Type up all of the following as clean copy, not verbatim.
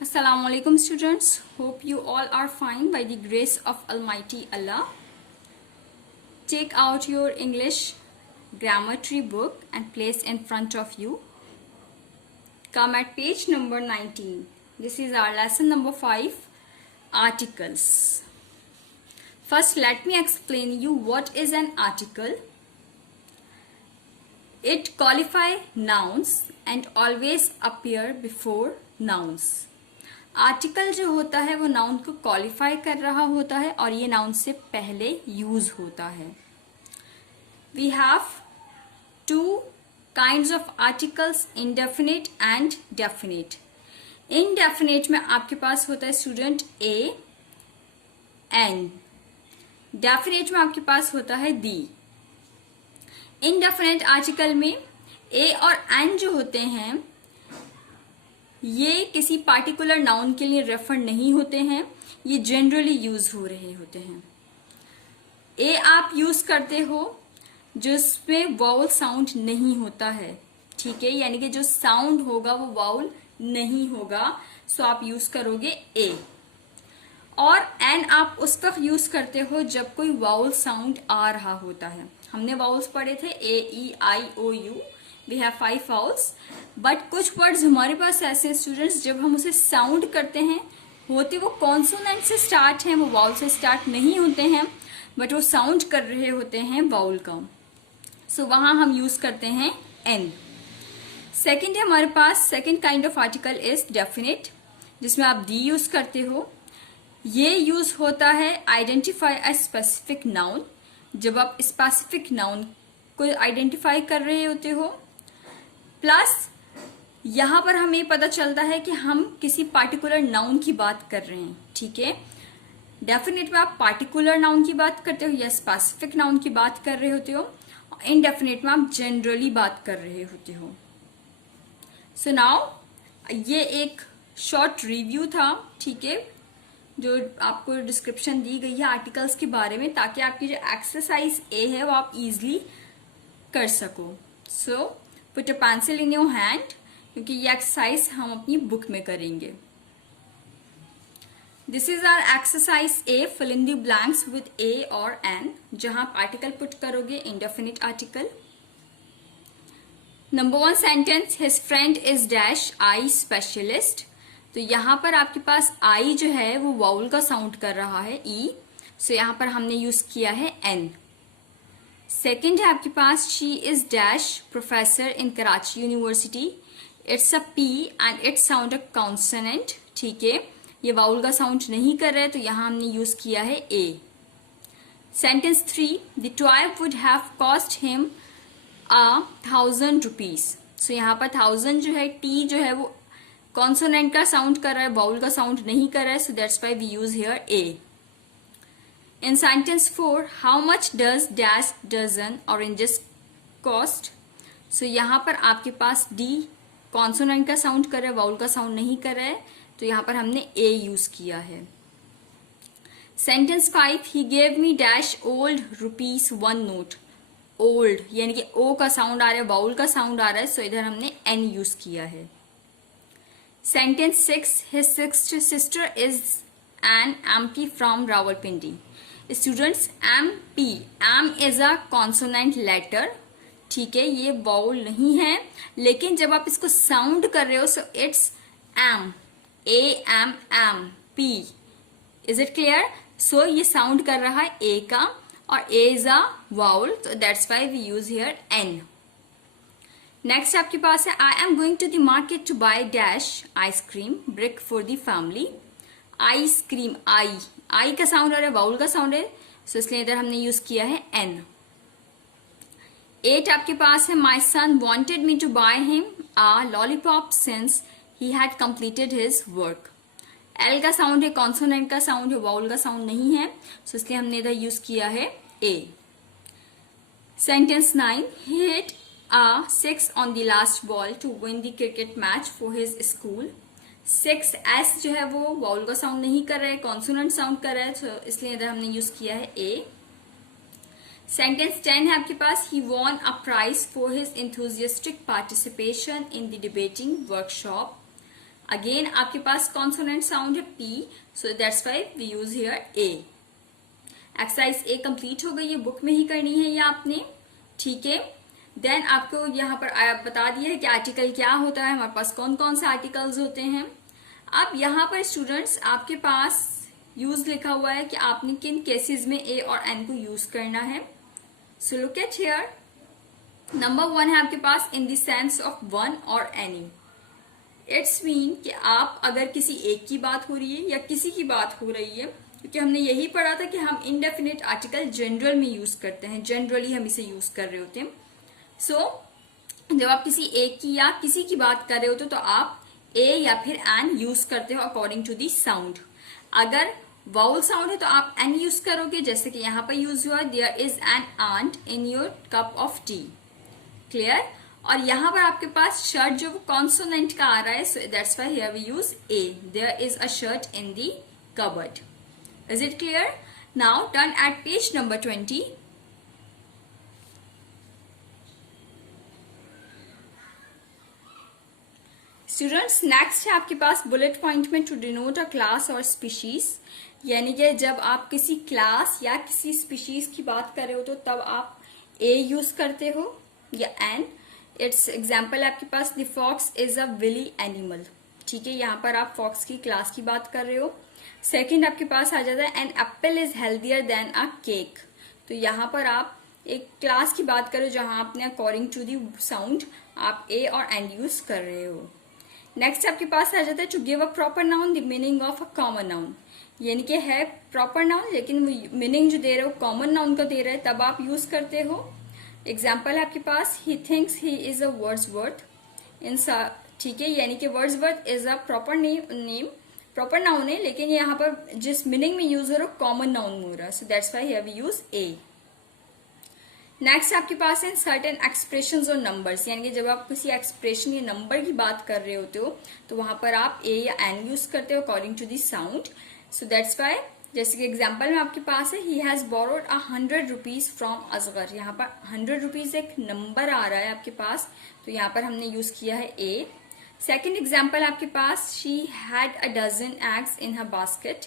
Assalamu alaikum students. Hope you all are fine by the grace of Almighty Allah. Take out your English grammar tree book and place in front of you. Come at page number 19. This is our lesson number 5, articles. First, let me explain you what is an article. It qualify nouns and always appear before nouns. Article जो होता है वो noun को qualify कर रहा होता है और ये नाउन से पहले यूज होता है. We have two kinds of articles, indefinite and definite. Indefinite में आपके पास होता है स्टूडेंट ए एन. डेफिनिट में आपके पास होता है दी. इनडेफिनिट आर्टिकल में ए और एन जो होते हैं ये किसी पार्टिकुलर नाउन के लिए रेफर नहीं होते हैं, ये जनरली यूज हो रहे होते हैं. ए आप यूज करते हो जिसमें वाउल साउंड नहीं होता है, ठीक है, यानी कि जो साउंड होगा वो वाउल नहीं होगा, सो आप यूज करोगे ए. और एन आप उस वक्त यूज करते हो जब कोई वाउल साउंड आ रहा होता है. हमने वाउल्स पढ़े थे A E I O U. We have 5 vowels. But कुछ वर्ड्स हमारे पास ऐसे हैं स्टूडेंट्स जब हम उसे साउंड करते हैं होते वो कॉन्सोनेंट से स्टार्ट हैं, वो वाउल से स्टार्ट नहीं होते हैं, बट वो साउंड कर रहे होते हैं वाउल का. सो वहां हम यूज करते हैं एन. सेकेंड है हमारे पास, second kind of article is definite, जिसमें आप डी यूज करते हो. ये यूज होता है आइडेंटिफाई अ स्पेसिफिक नाउन, जब आप स्पेसिफिक नाउन को आइडेंटिफाई कर रहे होते हो. प्लस यहां पर हमें पता चलता है कि हम किसी पार्टिकुलर नाउन की बात कर रहे हैं, ठीक है. डेफिनेट में आप पार्टिकुलर नाउन की बात करते हो या स्पेसिफिक नाउन की बात कर रहे होते हो. इनडेफिनेट में आप जनरली बात कर रहे होते हो. सो नाउ ये एक शॉर्ट रिव्यू था, ठीक है, जो आपको डिस्क्रिप्शन दी गई है आर्टिकल्स के बारे में, ताकि आपकी जो एक्सरसाइज ए है वो आप इजीली कर सको. So put a pencil in your hand, क्योंकि ये एक्सरसाइज हम अपनी बुक में करेंगे. This is our exercise A. Fill in the blanks with a और एन, जहां आप आर्टिकल पुट करोगे, indefinite article. Number 1 sentence, his friend is dash eye specialist. तो यहां पर आपके पास आई जो है वो वाउल का साउंड कर रहा है, ई. सो यहां पर हमने यूज किया है एन. सेकेंड है आपके पास, she is dash professor in Karachi university. It's a P and it's sound a consonant, ठीक है, ये वाउल का साउंड नहीं कर रहा है, तो यहां हमने यूज किया है A. Sentence 3, the toy would have cost him 1,000 rupees. So यहाँ पर 1000 जो है, टी जो है वो कॉन्सोनेंट का साउंड कर रहा है, वाउल का साउंड नहीं कर रहा है, so that's why we use here a. In sentence 4, how much does dash dozen oranges cost? So यहाँ पर आपके पास D कॉन्सोनेंट का साउंड कर रहा है, वाउल का साउंड नहीं कर रहा है, तो यहाँ पर हमने A यूज किया है. Sentence 5, he gave me dash old rupees 1 note. Old यानी कि O का साउंड आ रहा है, वाउल का साउंड आ रहा है, सो इधर हमने N यूज किया है. Sentence 6, his sister is an MP from Rawalpindi. Students MP, M is a consonant letter, ठीक है, ये वाउल नहीं है, लेकिन जब आप इसको साउंड कर रहे हो so it's M, A M M P. Is it clear? So ये साउंड कर रहा है ए का, और ए इज अ वाउल, तो that's why we use here an. Next आपके पास है, I am going to the market to buy dash ice cream brick for the family. Ice cream, I का साउंड आ रहा है, वाउल का साउंड है, सो इसलिए इधर हमने यूज किया है एन. 8 आपके पास है, my son wanted me to buy him a lollipop since he had completed his work. L का साउंड है, कॉन्सोनेंट का साउंड है, वाउल का साउंड नहीं है, सो इसलिए हमने इधर यूज किया है A. Sentence 9, he hit a 6 on the last ball to win the cricket match for his school. 6 S जो है वो वाउल का साउंड नहीं कर रहा है, कॉन्सोनेंट साउंड कर रहा है, तो इसलिए इधर हमने यूज किया है ए. सेंटेंस 10 है आपके पास, he won a prize for his enthusiastic participation in the debating workshop. Again आपके पास कॉन्सोनेंट साउंड है P, so that's why we use here a. Exercise A complete हो गई, ये बुक में ही करनी है ये आपने, ठीक है। देन आपको यहाँ पर बता दिया है कि आर्टिकल क्या होता है, हमारे पास कौन कौन से आर्टिकल्स होते हैं। अब यहाँ पर स्टूडेंट्स आपके पास यूज लिखा हुआ है कि आपने किन केसेस में ए और एन को यूज करना है। So look at here, number 1 है आपके पास in the sense of one और एनी। इट्स मीन कि आप अगर किसी एक की बात हो रही है या किसी की बात हो रही है, क्योंकि हमने यही पढ़ा था कि हम इनडेफिनेट आर्टिकल जनरल में यूज करते हैं, जनरली हम इसे यूज कर रहे होते हैं। सो जब आप किसी एक की या किसी की बात कर रहे होते तो आप ए या फिर एन यूज करते हो अकॉर्डिंग टू दी साउंड। अगर वाउल साउंड है तो आप एन यूज करोगे, जैसे कि यहाँ पर यूज हुआ there is an ant in your cup of tea, clear. और यहाँ पर आपके पास शर्ट जो कॉन्सोनेंट का आ रहा है, so that's why here we use a, there is a shirt in the cupboard. Is it clear? Now turn at page number 20। Students next है आपके पास बुलेट पॉइंट में टू डिनोट अ क्लास और species, यानी कि जब आप किसी क्लास या किसी स्पीशीज की बात कर रहे हो तो तब आप ए यूज करते हो या एन। इट्स एग्जाम्पल आपके पास the fox is a wily animal, ठीक है, यहाँ पर आप फॉक्स की क्लास की बात कर रहे हो। सेकेंड आपके पास आ जाता है an apple is healthier than a cake, तो यहाँ पर आप एक क्लास की बात करो जहां आपने अकॉर्डिंग टू दी साउंड आप ए और एन यूज कर रहे हो। नेक्स्ट आपके पास आ जाता है to give a proper noun the meaning of a common noun, यानी कि है प्रॉपर नाउन लेकिन मीनिंग जो दे रहे हो कॉमन नाउन का दे रहे हैं, तब आप यूज करते हो। एग्जाम्पल आपके पास he thinks he is a Wordsworth इन, ठीक है, यानी कि Wordsworth is a proper name, proper noun है लेकिन यहाँ पर जिस मीनिंग में यूज हो रहा है कॉमन नाउन हो रहा है, so that's why here we use a. Next आपके पास है सर्टेन एक्सप्रेशंस और नंबर्स, यानी कि जब आप किसी एक्सप्रेशन या नंबर की बात कर रहे होते हो तो वहां पर आप ए या एन यूज करते हो according to the sound. So that's why जैसे कि एग्जांपल में आपके पास है he has borrowed 100 rupees from Asgar, यहाँ पर 100 रुपीज एक नंबर आ रहा है आपके पास, तो यहाँ पर हमने यूज किया है ए। सेकेंड एग्जाम्पल आपके पास she had a dozen eggs in her basket,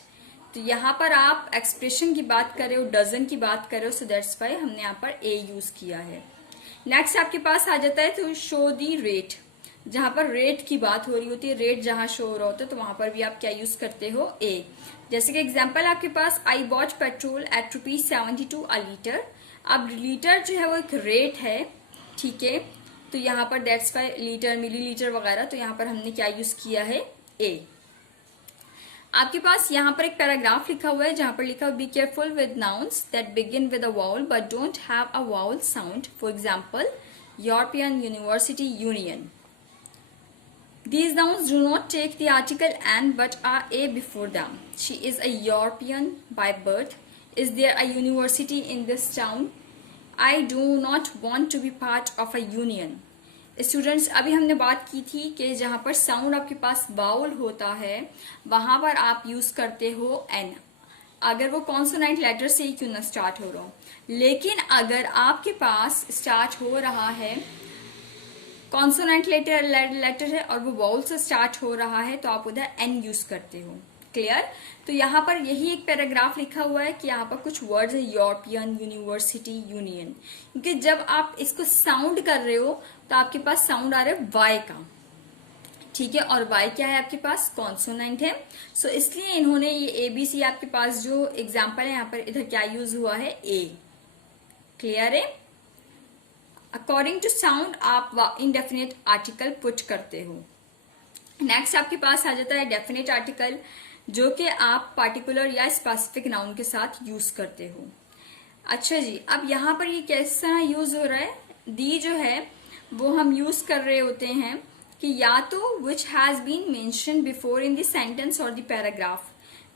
तो यहाँ पर आप एक्सप्रेशन की बात कर रहे हो, डजन की बात कर रहे हो, सो दैट्स व्हाई हमने यहाँ पर ए यूज किया है। नेक्स्ट आपके पास आ जाता है टू शो दी रेट, जहां पर रेट की बात हो रही होती है, रेट जहां शो हो रहा होता है तो वहां पर भी आप क्या यूज करते हो ए। जैसे कि एग्जाम्पल आपके पास I bought petrol at ₹72 a litre, अब लीटर जो है वो एक रेट है, ठीक है, तो यहाँ पर दैट्स व्हाई लीटर मिलीलीटर वगैरह, तो यहाँ पर हमने क्या यूज किया है ए। आपके पास यहाँ पर एक पैराग्राफ लिखा हुआ है जहां पर लिखा हुआ be careful with nouns that begin with a vowel but don't have a vowel sound, for example European university union. These nouns do not take the article and but are a before them. She is a European by birth. Is there a university in this town? I do not want to be part of a union. Students अभी हमने बात की थी कि जहां पर sound आपके पास bowl होता है वहां पर आप यूज करते हो एन, अगर वो कॉन्सोनेंट लेटर से ही क्यों ना स्टार्ट हो रहा हो। लेकिन अगर आपके पास स्टार्ट हो रहा है कॉन्सोनेंट लेटर है और वो वाउल से स्टार्ट हो रहा है तो आप उधर एन यूज करते हो, क्लियर। तो यहाँ पर यही एक पैराग्राफ लिखा हुआ है कि यहाँ पर कुछ वर्ड्स है यूरोपियन यूनिवर्सिटी यूनियन, क्योंकि जब आप इसको साउंड कर रहे हो तो आपके पास साउंड आ रहा है वाई का, ठीक है, और वाई क्या है आपके पास कॉन्सोनेंट है, सो इसलिए इन्होंने ये एबीसी आपके पास जो एग्जाम्पल है यहाँ पर इधर क्या यूज हुआ है ए, क्लियर है। अकॉर्डिंग टू साउंड आप इनडेफिनेट आर्टिकल पुट करते हो। नेक्स्ट आपके पास आ जाता है डेफिनेट आर्टिकल, जो कि आप पार्टिकुलर या स्पेसिफिक नाउन के साथ यूज करते हो। अच्छा जी, अब यहाँ पर ये किस तरह यूज हो रहा है, दी जो है वो हम यूज कर रहे होते हैं कि या तो which has been mention before in the sentence और द पैराग्राफ,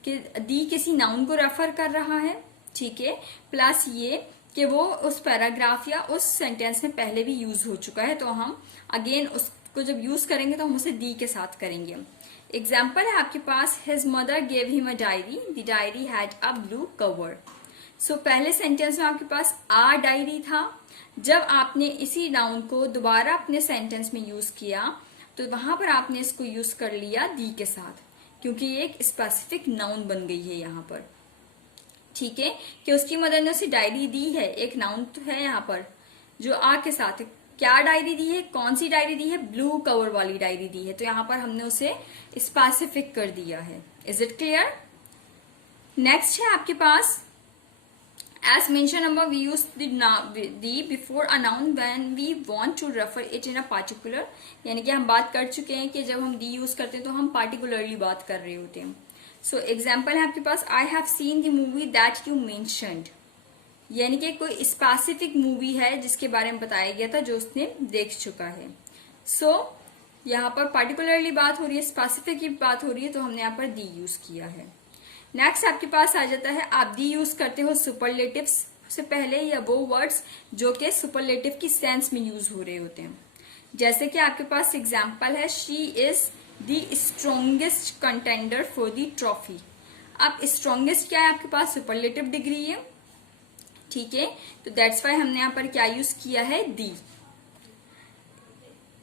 कि दी किसी नाउन को रेफर कर रहा है, ठीक है, प्लस ये कि वो उस पैराग्राफ या उस सेंटेंस में पहले भी यूज हो चुका है, तो हम अगेन उसको जब यूज करेंगे तो हम उसे दी के साथ करेंगे। एग्जाम्पल है आपके पास his mother gave him a diary, the diary had a blue cover. So पहले सेंटेंस में आपके पास आ डायरी था, जब आपने इसी नाउन को दोबारा अपने सेंटेंस में यूज किया तो वहां पर आपने इसको यूज कर लिया दी के साथ, क्योंकि ये एक स्पेसिफिक नाउन बन गई है यहाँ पर। ठीक है, कि उसकी मदर ने उसे डायरी दी है, एक नाउन तो है यहाँ पर जो आ के साथ है। क्या डायरी दी है, कौन सी डायरी दी है, ब्लू कवर वाली डायरी दी है, तो यहाँ पर हमने उसे स्पेसिफिक कर दिया है। Is it clear? नेक्स्ट है आपके पास as mentioned above, we use the before a noun when we want to refer it in a particular, यानी कि हम बात कर चुके हैं कि जब हम दी यूज करते हैं तो हम पार्टिकुलरली बात कर रहे होते हैं। सो एग्जाम्पल है आपके पास, I have seen the movie that you mentioned, यानी कि कोई स्पेसिफिक मूवी है जिसके बारे में बताया गया था जो उसने देख चुका है। सो यहाँ पर पार्टिकुलरली बात हो रही है, स्पेसिफिक की बात हो रही है, तो हमने यहाँ पर दी यूज किया है। नेक्स्ट आपके पास आ जाता है, आप दी यूज करते हो सुपरलेटिव्स से पहले या वो वर्ड्स जो कि सुपरलेटिव की सेंस में यूज हो रहे होते हैं। जैसे कि आपके पास एग्जांपल है, she is the strongest contender for the trophy. अब स्ट्रॉन्गेस्ट क्या है आपके पास, सुपरलेटिव डिग्री है। ठीक है, तो दैट्स वाई हमने यहाँ पर क्या यूज किया है, दी।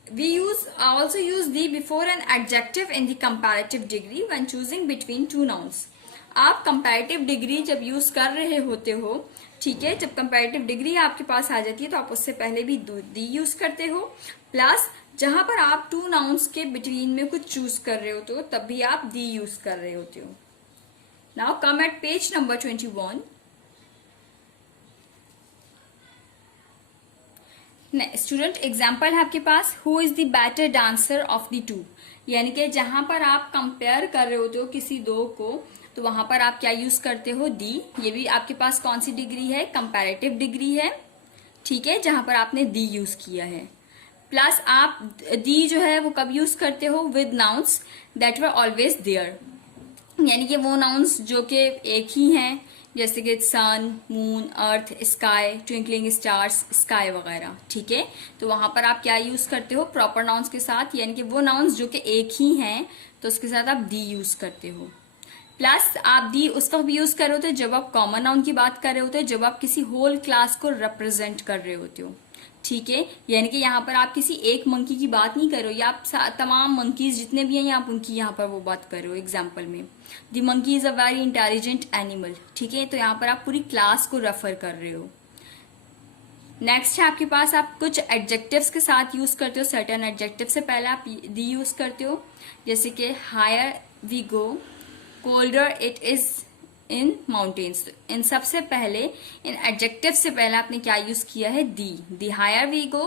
We also use the before an adjective in the comparative degree when choosing between two nouns. आप कंपैरेटिव डिग्री जब यूज कर रहे होते हो, ठीक है, जब कंपैरेटिव डिग्री आपके पास आ जाती है तो आप उससे पहले भी दी यूज करते हो, प्लस जहां पर आप टू नाउन्स के बिटवीन में कुछ चूज कर रहे होते हो तब भी आप दी यूज कर रहे होते हो। Now come at page number 21। Student example है आपके पास, who is the better dancer of the two, यानी कि जहां पर आप कंपेयर कर रहे होते हो किसी दो को तो वहां पर आप क्या यूज करते हो, दी। ये भी आपके पास कौन सी डिग्री है, कंपैरेटिव डिग्री है। ठीक है, जहां पर आपने दी यूज किया है। प्लस आप दी जो है वो कब यूज करते हो, with nouns that were always there, यानी कि वो नाउन्स जो कि एक ही हैं, जैसे कि सन, मून, अर्थ, स्काई, ट्विंकलिंग स्टार्स, स्काई वगैरह। ठीक है, तो वहां पर आप क्या यूज करते हो, प्रॉपर नाउन्स के साथ, यानी कि वो नाउन्स जो कि एक ही हैं तो उसके साथ आप दी यूज करते हो। प्लस आप दी उसका भी यूज कर रहे होते हो जब आप कॉमन नाउन की बात कर रहे होते हो, जब आप किसी होल क्लास को रिप्रेजेंट कर रहे होते हो। ठीक है, यानी कि यहाँ पर आप किसी एक मंकी की बात नहीं कर रहे हो, या आप तमाम मंकीज जितने भी हैं आप उनकी यहाँ पर वो बात कर रहे हो। एग्जाम्पल में, the monkey is a very intelligent animal. ठीक है, तो यहाँ पर आप पूरी क्लास को रेफर कर रहे हो। नेक्स्ट है आपके पास, आप कुछ एडजेक्टिव्स के साथ यूज करते हो, सर्टेन एडजेक्टिव से पहले आप दी यूज करते हो, जैसे कि higher we go, colder it is in mountains. इन सबसे पहले, इन एडजेक्टिव से पहले आपने क्या यूज किया है, the. The higher we go,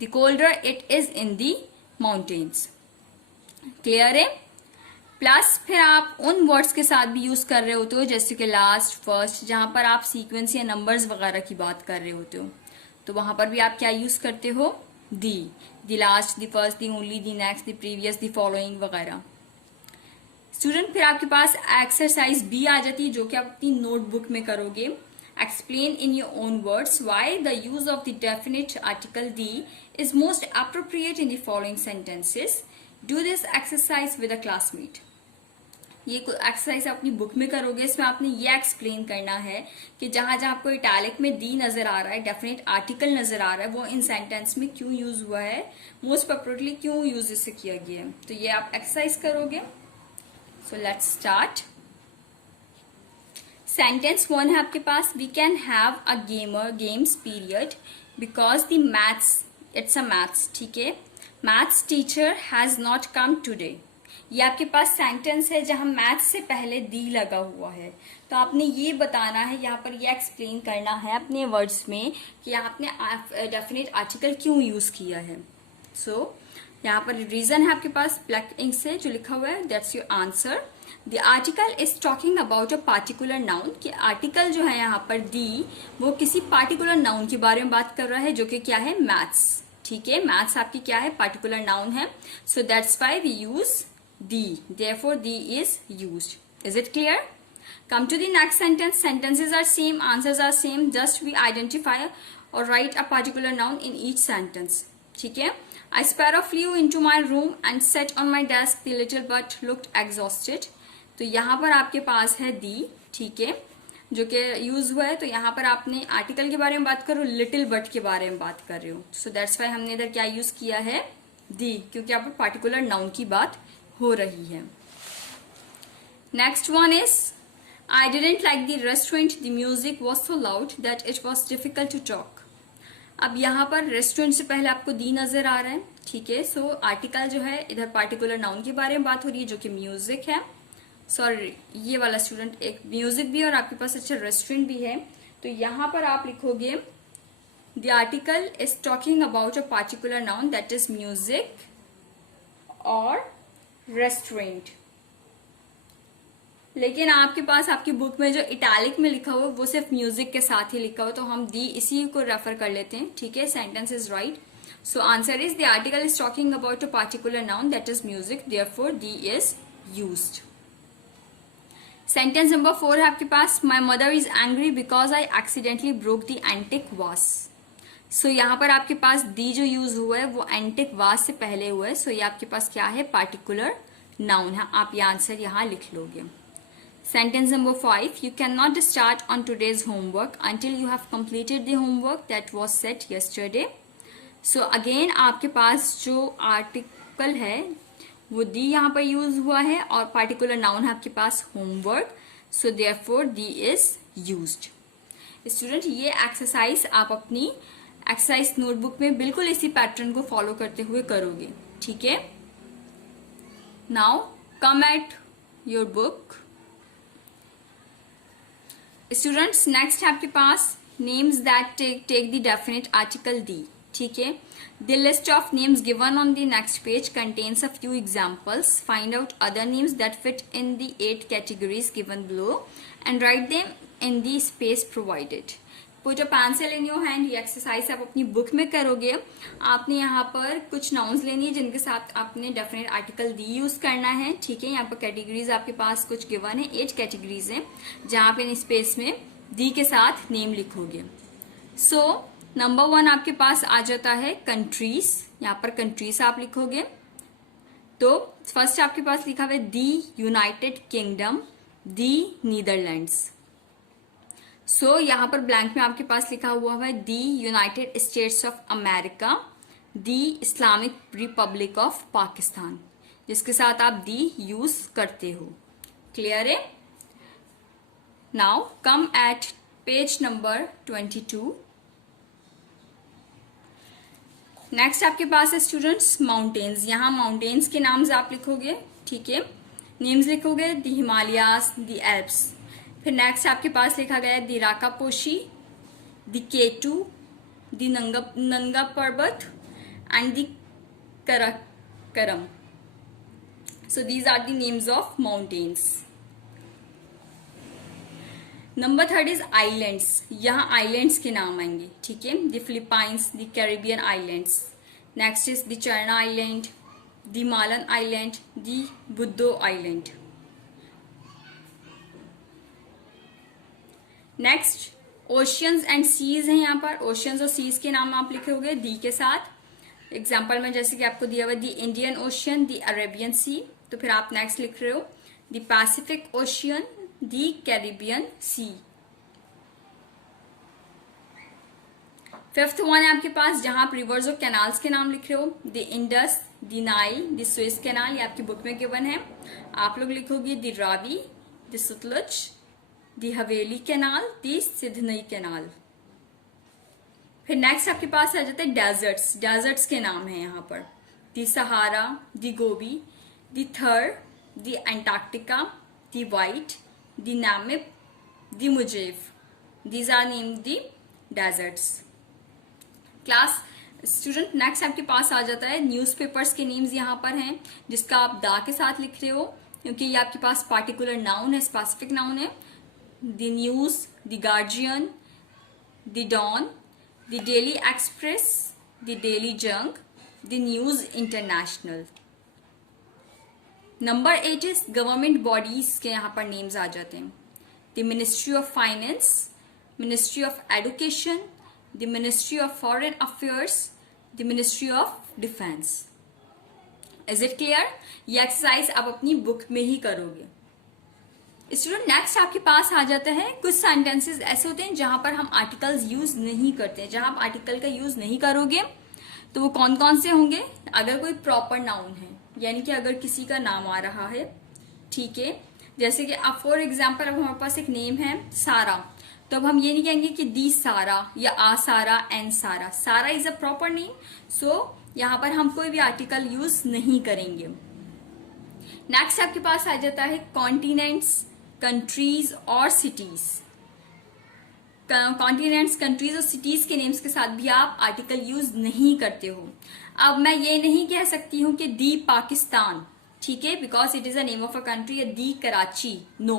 the colder it is in the mountains. Clear है? प्लस फिर आप उन वर्ड्स के साथ भी यूज कर रहे होते हो जैसे कि लास्ट, फर्स्ट, जहां पर आप सीक्वेंस या नंबर्स वगैरह की बात कर रहे होते हो तो वहां पर भी आप क्या यूज करते हो, the. The last, the first, the only, the next, the previous, the following वगैरह। स्टूडेंट फिर आपके पास एक्सरसाइज बी आ जाती है जो कि आप अपनी नोटबुक में करोगे। Explain in your own words why the use of the definite article the is most appropriate in the following sentences. Do this exercise with a classmate. ये एक्सरसाइज अपनी बुक में करोगे, इसमें आपने ये एक्सप्लेन करना है कि जहां जहां आपको इटैलिक में दी नजर आ रहा है, डेफिनेट आर्टिकल नजर आ रहा है, वो इन सेंटेंस में क्यों यूज हुआ है, मोस्ट अप्रोप्रिएटली क्यों यूज इससे किया गया है। तो ये आप एक्सरसाइज करोगे। So let's start. Sentence 1 है आपके पास, we can have a games period because the maths, it's a maths, ठीक है, maths teacher has not come today। ये आपके पास सेंटेंस है जहां मैथ्स से पहले दी लगा हुआ है, तो आपने ये बताना है, यहाँ पर ये एक्सप्लेन करना है अपने वर्ड्स में कि आपने डेफिनेट आर्टिकल क्यों यूज किया है। सो यहाँ पर रीजन है आपके पास ब्लैक इंक से जो लिखा हुआ है, that's your answer. The article is talking about a particular noun, कि आर्टिकल जो है यहाँ पर दी वो किसी पार्टिकुलर नाउन के बारे में बात कर रहा है जो कि क्या है, मैथ्स। ठीक है, मैथ्स आपकी क्या है, पार्टिकुलर नाउन है। So that's why we use the, therefore the is used. Is it clear? Come to the next sentence. Sentences are same, answers are same. Just we identify or write a particular noun in each sentence. ठीक है? A sparrow flew into my room and sat on my desk. The little bird looked exhausted. तो यहाँ पर आपके पास है दी, ठीक है, जो कि यूज हुआ है। तो यहाँ पर आपने आर्टिकल के बारे में बात करो, लिटिल बर्ड के बारे में बात कर रहे हो। सो दैट्स वाई हमने इधर क्या यूज किया है, दी, क्योंकि यहाँ पर पार्टिकुलर नाउन की बात हो रही है। Next one is I didn't like the restaurant, the music was so loud that it was difficult to talk. अब यहाँ पर रेस्टोरेंट से पहले आपको दी नजर आ रहा है, ठीक है। सो आर्टिकल जो है इधर पार्टिकुलर नाउन के बारे में बात हो रही है जो कि म्यूजिक है। सॉरी, ये वाला स्टूडेंट एक म्यूजिक भी है और आपके पास अच्छा रेस्टोरेंट भी है, तो यहाँ पर आप लिखोगे the article is talking about a particular noun that is music और रेस्टोरेंट। लेकिन आपके पास आपकी बुक में जो इटैलिक में लिखा हुआ वो सिर्फ म्यूजिक के साथ ही लिखा हुआ, तो हम दी इसी को रेफर कर लेते हैं, ठीक है। Sentence is right. So answer is the article is talking about a particular noun that is music, therefore the is used. Sentence number 4 है आपके पास, my mother is angry because I accidentally broke the antique vase. So यहाँ पर आपके पास दी जो use हुआ है वो एंटिक वास से पहले हुआ है, सो ये आपके पास क्या है, पार्टिकुलर नाउन है। आप ये आंसर यहाँ लिख लोगे। Sentence number 5, you cannot start on today's homework until you have completed the homework that was set yesterday. So again आपके पास जो आर्टिकल है वो दी यहाँ पर यूज हुआ है और पार्टिकुलर नाउन है आपके पास homework, so therefore the is used. Student ये एक्सरसाइज आप अपनी एक्सरसाइज नोटबुक में बिल्कुल इसी पैटर्न को फॉलो करते हुए करोगे, ठीक है। Now come at your book. Students next है आपके पास names that take the definite article the, ठीक है। The list of names given on the next page contains a few examples. Find out other names that fit in the 8 categories given below and write them in the space provided. Put a pencil in your hand. ये exercise आप अपनी book में करोगे। आपने यहाँ पर कुछ nouns लेनी है जिनके साथ आपने डेफिनेट आर्टिकल दी यूज करना है, ठीक है। यहाँ पर कैटेगरीज आपके पास कुछ गिवन है, 8 कैटेगरीज हैं जहाँ पे इन स्पेस में दी के साथ नेम लिखोगे। सो नंबर 1 आपके पास आ जाता है कंट्रीज, यहाँ पर कंट्रीज आप लिखोगे। तो फर्स्ट आपके पास लिखा हुआ है the United Kingdom, the Netherlands. So यहाँ पर ब्लैंक में आपके पास लिखा हुआ है the United States of America, the Islamic Republic of Pakistan, जिसके साथ आप दी यूज करते हो। क्लियर है? Now come at page number 22। Next आपके पास है स्टूडेंट्स माउंटेन्स। यहाँ माउंटेन्स के नाम्स आप लिखोगे, ठीक है। नेम्स लिखोगे द हिमालयास, द एल्प्स। फिर नेक्स्ट आपके पास लिखा गया है the Rakaposhi, the K two, the Nanga Parbat and the Karakoram. So these are the names of mountains. Number 3 is islands. यहाँ आइलैंड्स के नाम आएंगे, ठीक है। The Philippines, the Caribbean islands. Next is the Churna island, the Malan island, the Buddo island. Next oceans and seas हैं। यहाँ पर oceans और सीज के नाम आप लिखोगे दी के साथ। एग्जाम्पल में जैसे कि आपको दिया हुआ the Indian Ocean, the Arabian Sea. तो फिर आप नेक्स्ट लिख रहे हो the Pacific Ocean, the Caribbean Sea. 5th one है आपके पास जहां आप रिवर्स और कैनाल्स के नाम लिख रहे हो the Indus, the Nile, the Swiss canal. ये आपकी बुक में गिवन है। आप लोग लिखोगे the Ravi, the Sutlej, the Haveli canal, the Sidhnai canal. फिर नेक्स्ट आपके पास आ जाता है डेजर्ट्स। डेजर्ट्स के नाम है यहाँ पर the Sahara, the Gobi, the Thar, the Antarctica, the White, the Namib, the Mujib. These are named the deserts. Class student next आपके पास आ जाता है न्यूज़पेपर्स के नेम्स यहाँ पर हैं जिसका आप दा के साथ लिख रहे हो क्योंकि ये आपके पास पार्टिकुलर नाउन है, स्पेसिफिक नाउन है। The News, the Guardian, the Dawn, the Daily Express, the Daily Jang, the News International. Number 8 is government bodies के यहाँ पर नेम्स आ जाते हैं the Ministry of Finance, Ministry of Education, the Ministry of Foreign Affairs, the Ministry of Defence. Is it clear? ये exercise आप अपनी book में ही करोगे। स्टूडेंट नेक्स्ट आपके पास आ जाता है कुछ सेंटेंसेस ऐसे होते हैं जहां पर हम आर्टिकल्स यूज नहीं करते हैं। जहां आप आर्टिकल का यूज नहीं करोगे तो वो कौन कौन से होंगे? अगर कोई प्रॉपर नाउन है, यानी कि अगर किसी का नाम आ रहा है, ठीक है, जैसे कि अब फॉर एग्जाम्पल अब हमारे पास एक नेम है सारा, तो अब हम ये नहीं कहेंगे कि दी सारा या आ सारा एन सारा। सारा इज अ प्रॉपर नेम, सो यहाँ पर हम कोई भी आर्टिकल यूज नहीं करेंगे। नेक्स्ट आपके पास आ जाता है कॉन्टिनेंट्स, कंट्रीज और सिटीज। कॉन्टिनेंट्स, कंट्रीज और सिटीज के नेम्स के साथ भी आप आर्टिकल यूज नहीं करते हो। अब मैं ये नहीं कह सकती हूं कि दी पाकिस्तान, ठीक है, because it is a name of a country, या दी कराची, नो।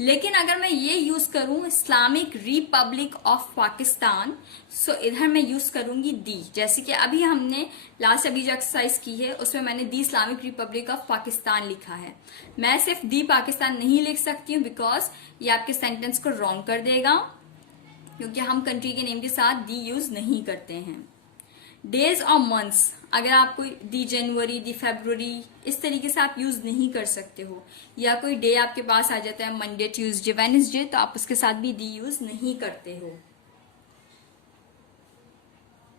लेकिन अगर मैं ये यूज करूं इस्लामिक रिपब्लिक ऑफ पाकिस्तान, सो इधर मैं यूज करूंगी दी। जैसे कि अभी हमने लास्ट अभी जो एक्सरसाइज की है उसमें मैंने दी इस्लामिक रिपब्लिक ऑफ पाकिस्तान लिखा है। मैं सिर्फ दी पाकिस्तान नहीं लिख सकती हूँ, बिकॉज ये आपके सेंटेंस को रॉन्ग कर देगा, क्योंकि हम कंट्री के नेम के साथ दी यूज नहीं करते हैं। डेज और मंथ्स, अगर आप कोई दी जनवरी, दी फरवरी, इस तरीके से आप यूज नहीं कर सकते हो। या कोई डे आपके पास आ जाता है मंडे, ट्यूसडे, वेडनेसडे, तो आप उसके साथ भी दी यूज नहीं करते हो।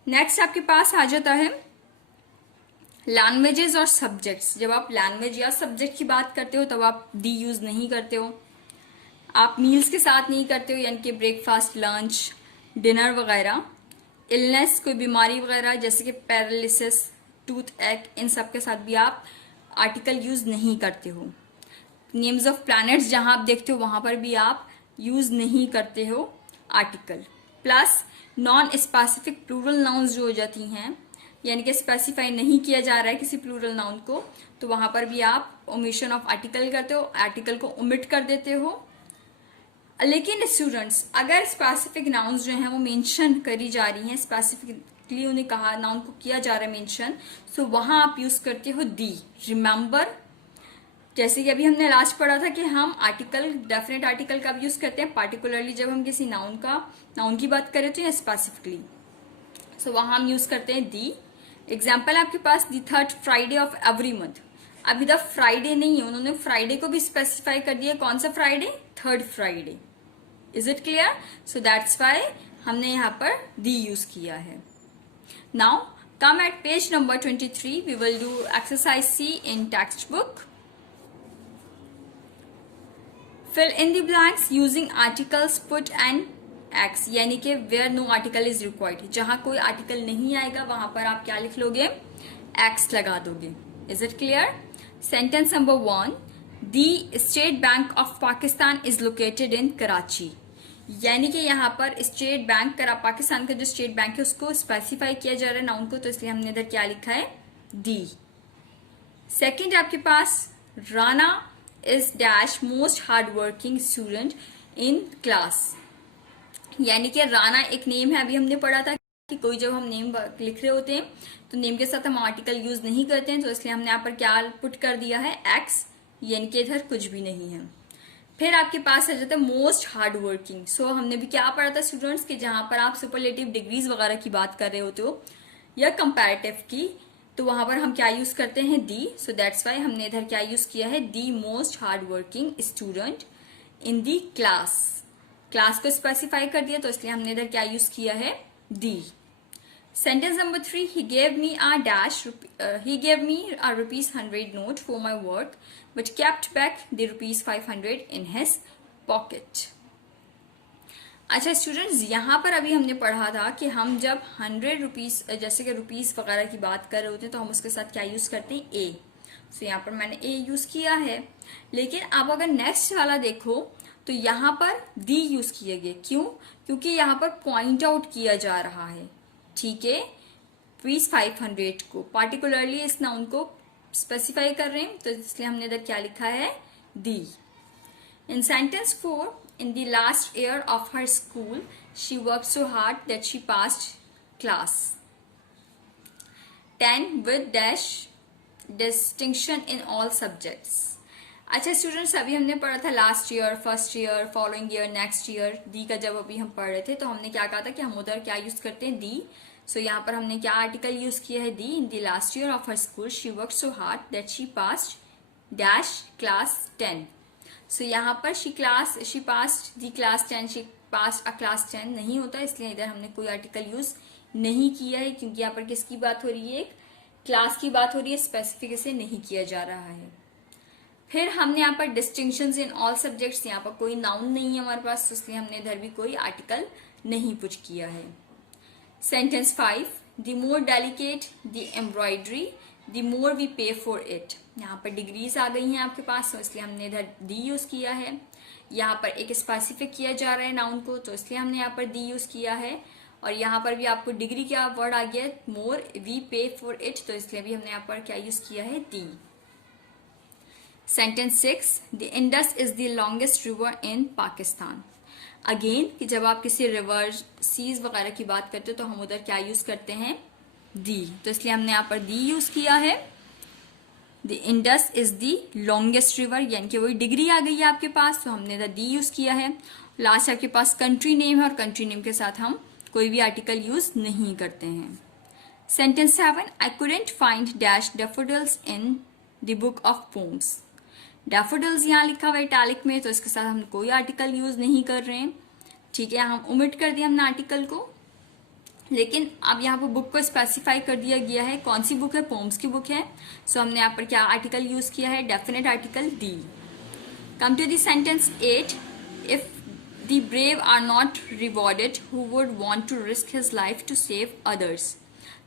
नेक्स्ट आपके पास आ जाता है लैंग्वेजेस और सब्जेक्ट्स। जब आप लैंग्वेज या सब्जेक्ट की बात करते हो तब आप दी यूज नहीं करते हो। आप मील्स के साथ नहीं करते हो, यानी कि ब्रेकफास्ट, लंच, डिनर वगैरह। इलनेस, कोई बीमारी वगैरह जैसे कि पैरालिसिस, टूथ एक, इन सब के साथ भी आप आर्टिकल यूज नहीं करते हो। नेम्स ऑफ प्लैनेट्स जहां आप देखते हो वहां पर भी आप यूज नहीं करते हो article. Plus non specific plural nouns जो हो जाती हैं, यानी कि स्पेसिफाई नहीं किया जा रहा है किसी प्लूरल नाउन को, तो वहां पर भी आप ओमिशन ऑफ आर्टिकल करते हो, आर्टिकल को ओमिट कर देते हो। लेकिन स्टूडेंट्स, अगर स्पेसिफिक नाउन्स जो हैं वो मेंशन करी जा रही हैं, स्पेसिफिकली उन्हें कहा, नाउन को किया जा रहा है मेंशन, सो वहां आप यूज करते हो दी। रिमेंबर, जैसे कि अभी हमने लास्ट पढ़ा था कि हम आर्टिकल, डेफिनेट आर्टिकल का भी यूज करते हैं, पार्टिकुलरली जब हम किसी नाउन की बात करें तो या स्पेसिफिकली, सो वहां हम यूज करते हैं दी। एग्जाम्पल आपके पास the third Friday of every month. अभी द फ्राइडे नहीं है, उन्होंने फ्राइडे को भी स्पेसिफाई कर दिया। कौन सा Friday? Third Friday. Is it clear? So that's why हमने यहाँ पर दी यूज किया है। Now come at page number 23, we will do exercise C in text book. Fill in the blanks using articles put and x, यानी कि where no article is required. जहां कोई article नहीं आएगा वहां पर आप क्या लिख लोगे? एक्स लगा दोगे। Is it clear? Sentence number 1, the state bank of Pakistan is located in Karachi. यानी कि यहाँ पर स्टेट बैंक, पाकिस्तान का जो स्टेट बैंक है उसको स्पेसिफाई किया जा रहा है नाउन को, तो इसलिए हमने इधर क्या लिखा है? दी। सेकंड आपके पास Rana is dash most hard working student in class. यानी कि राना एक नेम है, अभी हमने पढ़ा था कि कोई जब हम नेम लिख रहे होते हैं तो नेम के साथ हम आर्टिकल यूज नहीं करते हैं, तो इसलिए हमने यहाँ पर क्या पुट कर दिया है? एक्स, यानी कि इधर कुछ भी नहीं है। फिर आपके पास आ जाता है मोस्ट हार्ड वर्किंग। सो हमने भी क्या पढ़ा था स्टूडेंट्स कि जहां पर आप सुपरलेटिव डिग्रीज वगैरह की बात कर रहे होते हो या कंपैरेटिव की, तो वहां पर हम क्या यूज करते हैं? दी। सो दैट्स वाई हमने इधर क्या यूज किया है? The most hard working student in the class. Class को स्पेसिफाई कर दिया तो इसलिए हमने इधर क्या यूज किया है? दी। Sentence number 3, he gave me a ₹100 note for my work, but kept back the ₹500 in his pocket. अच्छा स्टूडेंट्स, यहाँ पर अभी हमने पढ़ा था कि हम जब 100 रुपीज, जैसे कि रुपीज वगैरह की बात कर रहे होते हैं तो हम उसके साथ क्या यूज करते हैं? ए। सो यहाँ पर मैंने ए यूज किया है। लेकिन अब अगर नेक्स्ट वाला देखो तो यहाँ पर दी यूज किए गए। क्यों? क्योंकि यहाँ पर पॉइंट आउट किया जा रहा है, ठीक है, ₹500 को पार्टिकुलरली इस नाउन को स्पेसिफाई कर रहे हैं, तो इसलिए हमने इधर क्या लिखा है? The. In sentence 4, in the last year of her school she work so hard that she passed class 10 with dash distinction in all subjects. अच्छा स्टूडेंट्स, अभी हमने पढ़ा था last year, first year, following year, next year. The का जब अभी हम पढ़ रहे थे तो हमने क्या कहा था कि हम उधर क्या यूज करते हैं? दी। सो यहाँ पर हमने क्या आर्टिकल यूज किया है? The. In the last year of her school she work so hard that she passed dash class 10। So यहाँ पर she passed the class 10, she passed a class 10 नहीं होता, इसलिए इधर हमने कोई आर्टिकल यूज नहीं किया है, क्योंकि यहाँ पर किसकी बात हो रही है, एक क्लास की बात हो रही है, स्पेसिफिक इसे नहीं किया जा रहा है। फिर हमने यहाँ पर डिस्टिंक्शंस इन ऑल सब्जेक्ट्स, यहाँ पर कोई नाउन नहीं है हमारे पास, तो इसलिए हमने इधर भी कोई आर्टिकल नहीं पुट किया है। Sentence 5, the more delicate the embroidery the more we pay for it. यहाँ पर डिग्रीज आ गई हैं आपके पास, तो इसलिए हमने इधर दी यूज किया है। यहाँ पर एक स्पेसिफिक किया जा रहा है नाउन को, तो इसलिए हमने यहाँ पर दी यूज किया है। और यहाँ पर भी आपको डिग्री क्या वर्ड आ गया है, मोर वी पे फॉर इट, तो इसलिए भी हमने यहाँ पर क्या यूज किया है, the. Sentence 6, the Indus is the longest river in Pakistan. Again कि जब आप किसी रिवर सीज वगैरह की बात करते हो तो हम उधर क्या यूज करते हैं, दी, तो इसलिए हमने यहाँ पर दी यूज किया है। The Indus is the longest river, यानी कि वही डिग्री आ गई है आपके पास, तो हमने इधर दी यूज किया है। लास्ट आपके पास कंट्री नेम है, और कंट्री नेम के साथ हम कोई भी आर्टिकल यूज नहीं करते हैं। Sentence 7, I couldn't find dash daffodils in the book of poems. Daffodils यहाँ लिखा हुआ है इटैलिक में, तो इसके साथ हम कोई आर्टिकल यूज नहीं कर रहे हैं, ठीक है, हम ओमिट कर दिया हमने आर्टिकल को। लेकिन अब यहाँ पर बुक को स्पेसिफाई कर दिया गया है, कौन सी बुक है, पोम्स की बुक है, सो हमने यहाँ पर क्या आर्टिकल यूज किया है, definite article the. Come to the sentence 8, if the brave are not rewarded who would want to risk his life to save others.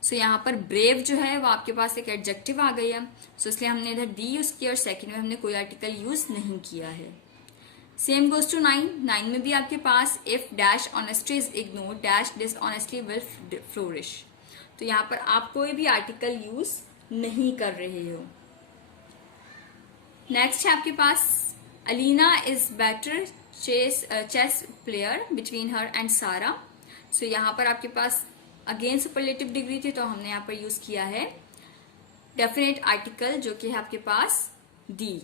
So यहाँ पर ब्रेव जो है वो आपके पास एक एडजेक्टिव आ गई है, सो इसलिए हमने इधर दी यूज किया, और सेकंड में हमने कोई आर्टिकल यूज नहीं किया है। सेम गोज टू 9 में भी आपके पास if dash honesty is ignore dash dishonestly will flourish. तो यहाँ पर आप कोई भी आर्टिकल यूज नहीं कर रहे हो। नेक्स्ट है आपके पास, Alina is better chess player between her and Sara. So यहाँ पर आपके पास अगेन सुपरलेटिव डिग्री थी, तो हमने यहाँ पर यूज किया है डेफिनेट आर्टिकल, जो कि है आपके पास दी।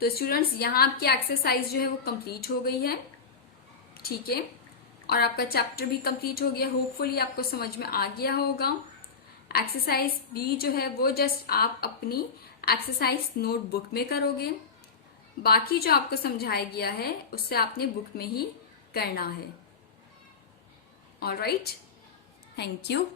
तो स्टूडेंट्स यहाँ आपकी एक्सरसाइज जो है वो कंप्लीट हो गई है, ठीक है, और आपका चैप्टर भी कंप्लीट हो गया। होपफुली आपको समझ में आ गया होगा। एक्सरसाइज बी जो है वो जस्ट आप अपनी एक्सरसाइज नोटबुक में करोगे, बाकी जो आपको समझाया गया है उससे आपने बुक में ही करना है। Alright, thank you.